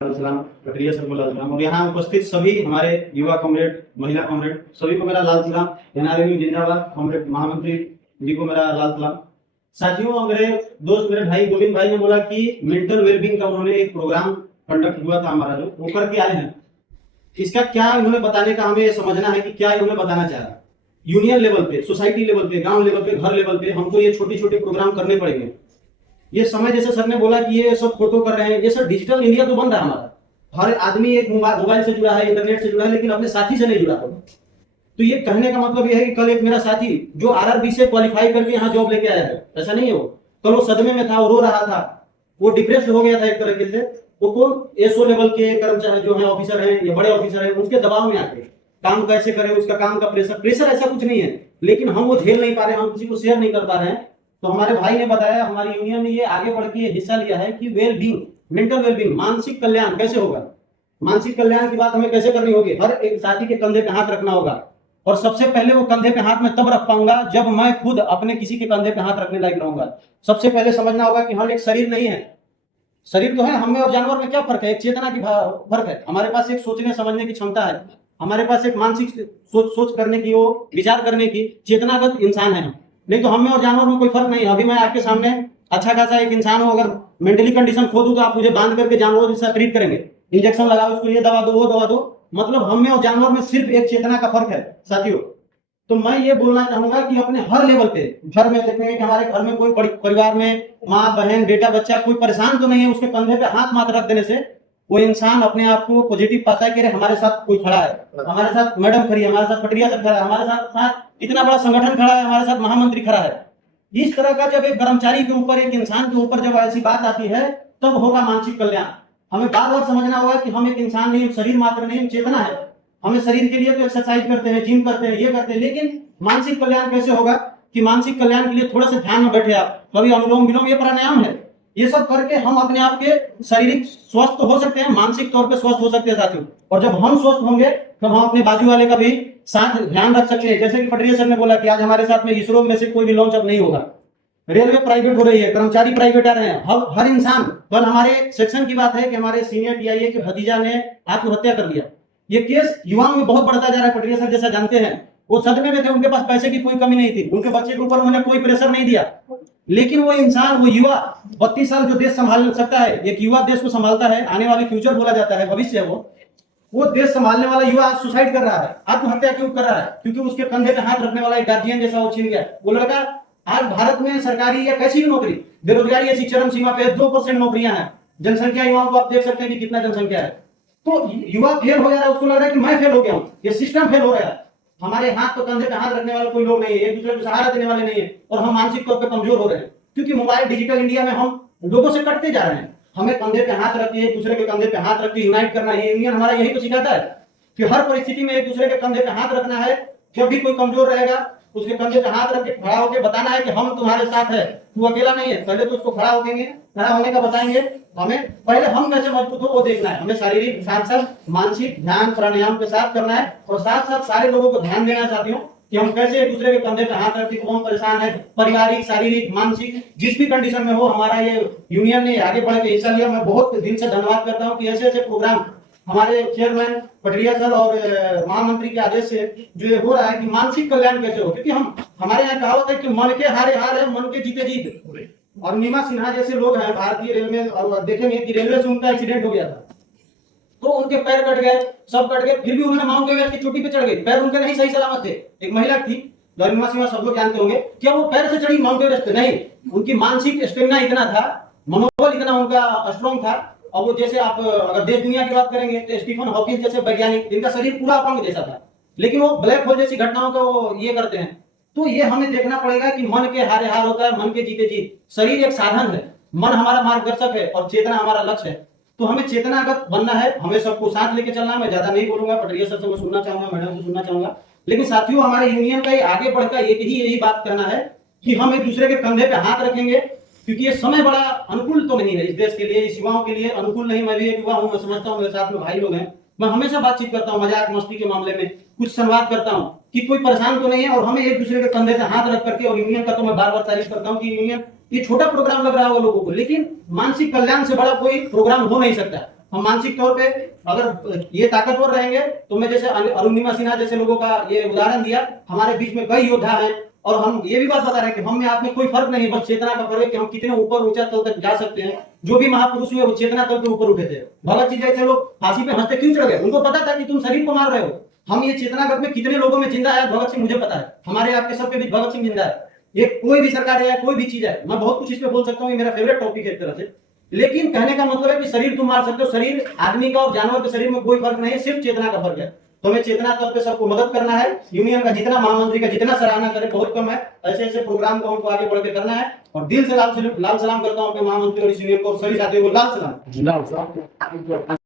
सलाम कटरिया सर को लाल सलाम और यहाँ उपस्थित सभी हमारे युवा कॉमरेड, महिला कॉमरेड, सभी को मेरा लाल सलाम। एनआरएनयू जिंदाबाद। कॉमरेड महामंत्री जी को मेरा लाल सलाम। साथियों, मेरे दोस्त, मेरे भाई गोविंद भाई ने बोला कि मेंटल वेलबींग का उन्होंने एक प्रोग्राम कंडक्ट हुआ था हमारा, जो वो करके आए हैं। इसका क्या उन्होंने बताने का हमें समझना है कि क्या उन्होंने बताना चाह रहा। यूनियन लेवल पे, सोसाइटी लेवल पे, गांव लेवल पे, घर लेवल पे हमको ये छोटे छोटे प्रोग्राम करने पड़ेंगे। ये समय, जैसे सर ने बोला कि ये सब फोटो कर रहे हैं, ये सब डिजिटल इंडिया तो बन रहा है हमारा। हर आदमी एक मोबाइल से जुड़ा है, इंटरनेट से जुड़ा है, लेकिन अपने साथी से नहीं जुड़ा है। तो ये कहने का मतलब ये है कि कल एक मेरा साथी जो आरआरबी से क्वालिफाई करके यहाँ जॉब लेके आया है, ऐसा नहीं है, वो कल वो सदमे में था, वो रो रहा था, वो डिप्रेस हो गया था एक तरीके से। वो कौन एसओ लेवल के कर्मचारी जो है, ऑफिसर है या बड़े ऑफिसर है, उनके दबाव में आके काम कैसे करें, उसका काम का प्रेशर ऐसा कुछ नहीं है, लेकिन हम वो झेल नहीं पा रहे हैं, हम किसी को शेयर नहीं कर पा रहे हैं। तो हमारे भाई ने बताया, हमारी यूनियन ने ये आगे बढ़ के हिस्सा लिया है कि वेलबींग, मेंटल वेलबींग, मानसिक कल्याण कैसे होगा, मानसिक कल्याण की बात हमें कैसे करनी होगी। हर एक साथी के कंधे पे हाथ रखना होगा, और सबसे पहले वो कंधे पे हाथ में तब रख पाऊंगा जब मैं खुद अपने किसी के कंधे पे हाथ रखने लायक रहूंगा। सबसे पहले समझना होगा कि हम एक शरीर नहीं है। शरीर तो है, हमें और जानवर में क्या फर्क है? एक चेतना की फर्क है। हमारे पास एक सोचने समझने की क्षमता है, हमारे पास एक मानसिक सोच करने की, वो विचार करने की चेतनागत इंसान है। नहीं तो हमें और जानवर में कोई फर्क नहीं है। अभी मैं आपके सामने अच्छा खासा एक इंसान हूं, अगर मेंटली कंडीशन खो दूं तो आप मुझे बांध करके जानवरों जैसा ट्रीट करेंगे, इंजेक्शन लगाओ, उसको ये दवा दो, वो दवा दो। मतलब हमें और जानवर में सिर्फ एक चेतना का फर्क है साथियों। तो मैं ये बोलना चाहूंगा कि अपने हर लेवल पे, घर में देखेंगे कि हमारे घर में कोई परिवार में माँ, बहन, बेटा, बच्चा कोई परेशान तो नहीं है, उसके कंधे पे हाथ मात्र रख देने से वो इंसान अपने आप को पॉजिटिव पाता है कि हमारे साथ कोई खड़ा है, हमारे साथ मैडम खड़ी है, हमारे साथ कटरिया सर खड़ा है, हमारे साथ इतना बड़ा संगठन खड़ा है, हमारे साथ महामंत्री खड़ा है। इस तरह का जब एक कर्मचारी के ऊपर, एक इंसान के ऊपर जब ऐसी बात आती है, तब होगा मानसिक कल्याण। हमें बार बार समझना होगा कि हम एक इंसान नहीं, शरीर मात्र नहीं, चेतना है। हमें शरीर के लिए तो एक्सरसाइज करते हैं, जिम करते हैं, ये करते हैं, लेकिन मानसिक कल्याण कैसे होगा कि मानसिक कल्याण के लिए थोड़ा सा ध्यान में बैठे आप, कभी अनुलोम विलोम, ये प्राणायाम है, ये सब करके हम अपने आप के शारीरिक स्वस्थ हो सकते हैं, मानसिक तौर पे स्वस्थ हो सकते हैं साथियों। और जब हम स्वस्थ होंगे तो हम अपने बाजू वाले का भी साथ ध्यान रख सकते हैं। जैसे कि पटरिया सर ने बोला कि आज हमारे साथ में इसरो में से कोई भी लॉन्च अब नहीं होगा, रेलवे प्राइवेट हो रही है, कर्मचारी प्राइवेट आ रहे हैं, हर इंसान। कल हमारे सेक्शन की बात है कि हमारे सीनियर टीआईए के भतीजा ने आत्महत्या कर लिया। ये केस युवाओं में बहुत बढ़ता जा रहा है। पटरिया सर जैसा जानते हैं, वो सदमे में थे, उनके पास पैसे की कोई कमी नहीं थी, उनके बच्चे के ऊपर उन्होंने कोई प्रेशर नहीं दिया, लेकिन वो इंसान, वो युवा 32 साल जो देश संभाल सकता है, एक युवा देश को संभालता है, आने वाली फ्यूचर बोला जाता है, भविष्य है वो देश संभालने वाला युवा आज सुसाइड कर रहा है, आत्महत्या क्यों कर रहा है? क्योंकि उसके कंधे पे हाथ रखने वाला एक गार्जियन जैसा वो छीन गया। वो लड़का आज भारत में सरकारी या कैसी भी नौकरी, बेरोजगारी ऐसी चरम सीमा पे 2% नौकरियां हैं, जनसंख्या युवाओं को आप देख सकते हैं कि कितना जनसंख्या है। तो युवा फेल हो जा रहा है, उसको लग रहा है कि मैं फेल हो गया हूं, ये सिस्टम फेल हो रहा है। हमारे हाथ तो कंधे पे हाथ रखने वाले कोई लोग नहीं है, एक दूसरे को सहारा देने वाले नहीं है, और हम मानसिक तौर पर कमजोर हो रहे हैं, क्योंकि मोबाइल डिजिटल इंडिया में हम लोगों से कटते जा रहे हैं। हमें कंधे पे हाथ रख के, एक दूसरे के कंधे पे हाथ रख के यूनाइट करना है। यूनियन हमारा यही तो सिखाता है कि हर परिस्थिति में एक दूसरे के कंधे पे हाथ रखना है। जब भी कोई कमजोर रहेगा, उसके कंधे पे हाथ रख के खड़ा होकर बताना है कि हम तुम्हारे साथ है, तू अकेला नहीं है। पहले तो उसको खड़ा होने का बताएंगे। हमें पहले हम कैसे मजबूत हो वो देखना है। हमें शारीरिक साथ साथ मानसिक ध्यान प्राणायाम के साथ करना है, और साथ साथ सारे लोगों को ध्यान देना चाहती हूँ कि हम कैसे एक दूसरे के कंधे पे हाथ रखते, कौन परेशान है, पारिवारिक, शारीरिक, मानसिक, जिस भी कंडीशन में हो, हमारा ये यूनियन ने आगे बढ़ के हिस्सा लिया। मैं बहुत दिल से धन्यवाद करता हूँ कि ऐसे ऐसे प्रोग्राम हमारे चेयरमैन पटरिया सर और महामंत्री के आदेश से जो ये हो रहा है कि मानसिक कल्याण कैसे हो। क्योंकि हमारे यहाँ कहावत है कि मन के हारे हार है, मन के जीते जीत। और नीमा सिन्हा जैसे लोग हैं भारतीय रेलवे, और देखेंगे कि रेलवे से उनका एक्सीडेंट हो गया था, तो उनके पैर कट गए, सब कट गए, फिर भी उन्होंने माउंट एवरेस्ट की चोटी पे चढ़ गए, पैर उनके नहीं सही सलामत थे। एक महिला थी, नीमा सिन्हा, सब लोग जानते होंगे, क्या वो पैर से चढ़ी माउंट एवरेस्ट पे? नहीं, उनकी मानसिक स्टेमिना इतना था, मनोबल इतना उनका स्ट्रॉन्ग था। और वो जैसे आप अगर देश दुनिया की बात करेंगे तो स्टीफन हॉकिंस जैसे वैज्ञानिक, जिनका शरीर पूरा अपंग जैसा था, लेकिन वो ब्लैक होल जैसी घटनाओं का वो ये करते हैं। तो ये हमें देखना पड़ेगा कि मन के हारे हार होता है, मन के जीते जीत। शरीर एक साधन है, मन हमारा मार्गदर्शक है, और चेतना हमारा लक्ष्य है। तो हमें चेतनागत बनना है, हमें सबको साथ लेके चलना है। मैं ज्यादा नहीं बोलूंगा, पटरिया सर से मैं सुनना चाहूंगा, मैडम से सुनना चाहूंगा, लेकिन साथियों हमारे यूनियन का आगे बढ़कर यही बात करना है कि हम एक दूसरे के कंधे पे हाथ रखेंगे। क्योंकि ये समय बड़ा अनुकूल तो नहीं है इस देश के लिए, इस युवाओं के लिए अनुकूल नहीं। मैं भी एक युवा हूँ, मैं समझता हूँ, मेरे साथ में भाई लोग हैं, मैं हमेशा बातचीत करता हूँ, मजाक मस्ती के मामले में कुछ संवाद करता हूँ कि कोई परेशान तो नहीं है, और हमें एक दूसरे के कंधे पे हाथ रख करके। और यूनियन का तो मैं बार बार तारीफ करता हूँ कि यूनियन, ये छोटा प्रोग्राम लग रहा होगा लोगों को, लेकिन मानसिक कल्याण से बड़ा कोई प्रोग्राम हो नहीं सकता। हम मानसिक तौर पे अगर ये ताकतवर रहेंगे तो मैं जैसे अरुणिमा सिन्हा जैसे लोगों का ये उदाहरण दिया, हमारे बीच में कई योद्धा हैं और हम ये भी बात बता रहे हैं कि हम में आप में कोई फर्क नहीं है, बस चेतना का फर्क है कि हम कितने ऊपर ऊंचा तल तक जा सकते हैं। जो भी महापुरुष हुए वो चेतना तल के ऊपर उठे थे। भगत जी जैसे लोग फांसी पे हंसते क्यों चढ़ गए? उनको पता था कि तुम शरीर को मार रहे हो। हम ये चेतना गढ़ में कितने लोगों में जिंदा है भगत सिंह, मुझे पता है। हमारे आपके सबके बीच भगत सिंह जिंदा है। ये कोई भी सरकार है, कोई भी चीज है, मैं बहुत कुछ इस पे बोल सकता हूँ, ये मेरा फेवरेट टॉपिक है एक तरह से। लेकिन कहने का मतलब है कि शरीर तुम मार सकते हो, शरीर आदमी का और जानवर के शरीर में कोई फर्क नहीं है, सिर्फ चेतना का फर्क है। तो हमें चेतना तौर पे सबको मदद करना है। यूनियन का जितना, महामंत्री का जितना सराहना करे बहुत कम है। ऐसे ऐसे प्रोग्राम को हमको आगे बढ़ के करना है और दिल से लाल सलाम करता हूँ महामंत्री और इस यूनियन को, सभी साथियों को लाल सलाम।